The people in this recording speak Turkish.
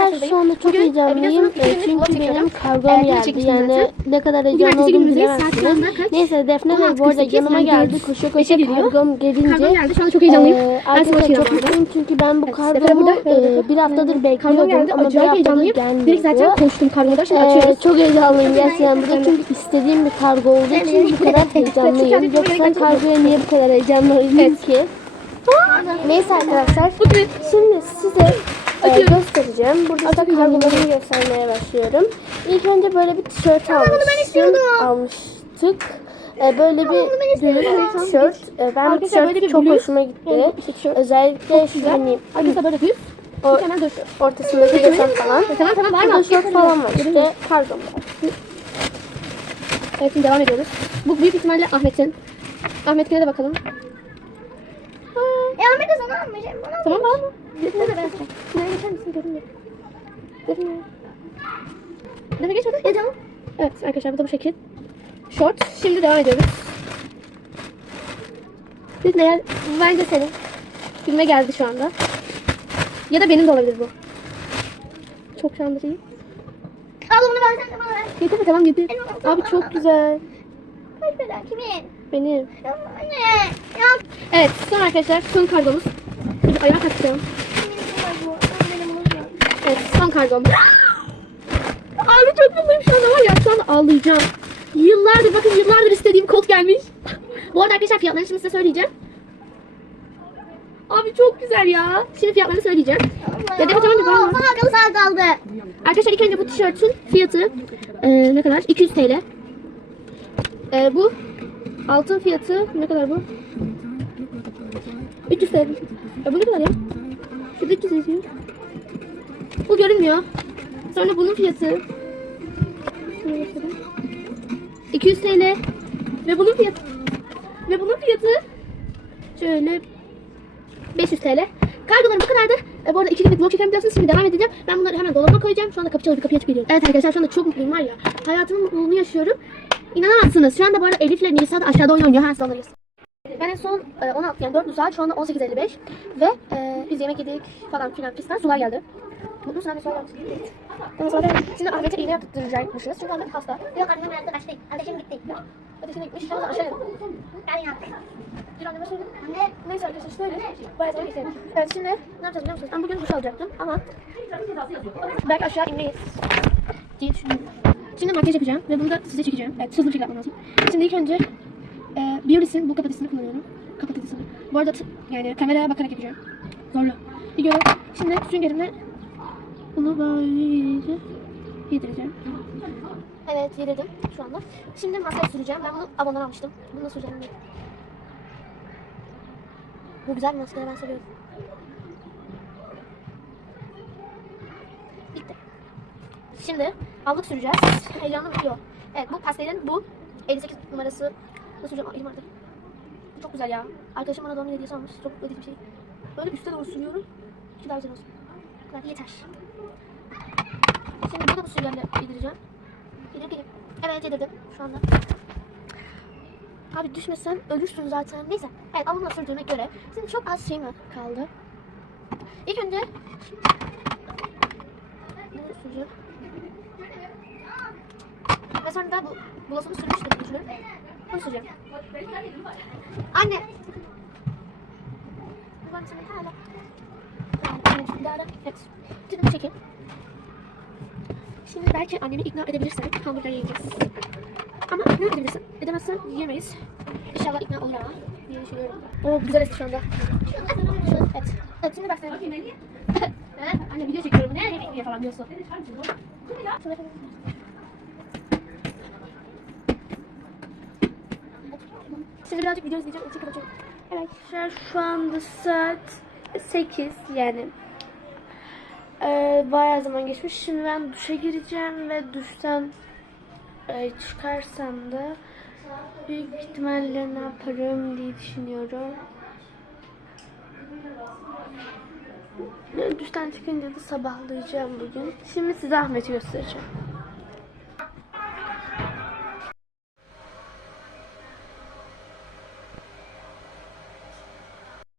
arkadaşlar. Şu anda çok e, heyecanlıyım. E, çünkü benim E, video geldi. Yani ne kadar heyecanlı olduğumu bilemezsiniz. Neyse Defne de bu arada 16.48 yanıma geldi. Koşa koşa kargom gelince. Kargom geldi. Şu anda çok heyecanlıyım. e, arkadaşlar çok mutluyum çünkü ben bu kargomu burada. e, bir haftadır bekliyordum ama bir haftadır heyecanlıyım. Direkt zaten konuştum kargoda. Şimdi Ee, açıyoruz. çok heyecanlıyım gerçekten bu da çünkü istediğim bir kargo olduğu için bu kadar heyecanlıyım. Yoksa kargoya niye bu kadar heyecanlıyım ki? Neyse arkadaşlar şimdi size e, göstereceğim. Burada da kargolarımı göstermeye başlıyorum. İlk önce böyle bir tişört almıştım. Almıştık. E, böyle bir düz tişört. E, ben bu tişört böyle çok bluz. hoşuma gitti. Yani işte tişört. Özellikle şu hani Arkadaşlar böyle düz. o ortasındaki desen falan. Tamam tamam var mı? şort falan var işte var. Evet şimdi devam ediyoruz. Bu büyük ihtimalle Ahmet'in. Ahmet'ine de bakalım. E Ahmet de sana almış. Bana Tamam mı? Ne de ben alacağım. Şuraya geçer misin? Görünmüyor. Defne. Defne geç hadi. Ya tamam. Evet arkadaşlar bu da bu şekil. Short. Şimdi devam ediyoruz. Eğer bu bence senin. Filme geldi şu anda. Ya da benim de olabilir bu. Çok şu anda değil. Al bunu ben sen de bana ver. Getir? Tamam getir. Abi çok güzel. Kimin? Benim. Anne. Evet son arkadaşlar son kargomuz. Bir ayağa kalkacağım. Evet son kargom. Abi çok mutluyum şu anda var ya şu anda ağlayacağım. Yıllardır bakın yıllardır istediğim kot gelmiş. Bu arada arkadaşlar fiyatlarını şimdi size söyleyeceğim. Abi çok güzel ya. Şimdi fiyatlarını söyleyeceğim. Hanım var mı? Saat kaldı. Arkadaşlar ilk önce bu tişörtün fiyatı e, ne kadar? 200 TL. E, bu altın fiyatı ne kadar bu? 300 TL. Ya bu ne kadar ya? Şurada 300 yazıyor. Bu görünmüyor. Sonra bunun fiyatı Şuna bakalım. 200 TL ve bunun fiyatı ve bunun fiyatı şöyle 500 TL. Kargolarım bu kadardı. E, bu arada iki günlük vlog biliyorsunuz. Şimdi devam edeceğim. Ben bunları hemen dolabıma koyacağım. Şu anda kapı çalıyor. Kapıyı açıp geliyorum. Evet arkadaşlar şu anda çok mutluyum var ya. Hayatımın mutluluğunu yaşıyorum. İnanamazsınız. Şu anda bu arada Elif ile Nisa da aşağıda oyun oynuyor. Onları göstereyim. Ben en son e, 16 yani 4 saat şu anda 18.55 ve e, biz yemek yedik falan filan fistan sular geldi. Mutlu musun anne sular geldi. Tamam sonra şimdi Ahmet'e iğne yaptıracakmışız. Çünkü Ahmet hasta. Yok annem hayatta kaçtı. Ateşim gitti. Ateşine gitmiş. Tamam aşağıya. Ben yaptım. Bir anneme söyledim. Anne. Neyse arkadaşlar şöyle. Bayağı sonra geçelim. Evet şimdi ne yapacağız biliyor musunuz? Ben bugün duş alacaktım ama belki aşağı inmeyiz diye düşünüyorum. Şimdi makyaj yapacağım ve bunu da size çekeceğim. Evet hızlı bir şekilde yapmam lazım. Şimdi ilk önce e, Beauty's'in bu kapatıcısını kullanıyorum. Kapatıcısını. Bu arada yani kameraya bakarak yapacağım. Zorlu. Bir görün. Şimdi süngerimle Bunu böyle yedireceğim. Evet yedirdim şu anda. Şimdi masaya süreceğim. Ben bunu abondan almıştım. Bunu da süreceğim. Bu güzel bir maskara ben seviyorum. Bitti. Şimdi allık süreceğiz. Heyecanlı bitiyor. Evet bu pastelin bu 58 numarası. Nasıl süreceğim? Elim vardı. Çok güzel ya. Arkadaşım bana doğum günü hediyesi almış. Çok edici bir şey. Böyle üstte doğru sürüyorum. Ki daha güzel olsun. Bu kadar yeter. Şimdi burada bu sürülerle yedireceğim. Yedirip gelip. Evet yedirdim şu anda. Abi düşmesen ölürsün zaten. Neyse. Evet alnımla sürdüğüme göre. Şimdi çok az şey mi kaldı? İlk önce bunu süreceğim. Ve sonra da bu bulasını sürmüştüm düşünüyorum. Bunu süreceğim. Anne! Ben seni hala. Evet. Tütünü çekin. Şimdi belki annemi ikna edebilirsek hamburger yiyeceğiz. Ama ikna edebilirsin. Edemezsen yiyemeyiz. İnşallah ikna olur ama diye düşünüyorum. Oo güzel esti şu anda. Evet. Evet şimdi bak sen. Evet, Anne video çekiyorum. Ne yemek yiyor falan diyorsun. Şimdi birazcık video izleyeceğim. Açıyorum. Evet. Şu anda saat 8 yani ee, bayağı zaman geçmiş. Şimdi ben duşa gireceğim ve duştan e, çıkarsam da büyük ihtimalle ne yaparım diye düşünüyorum. Duştan çıkınca da sabahlayacağım bugün. Şimdi size Ahmet'i göstereceğim.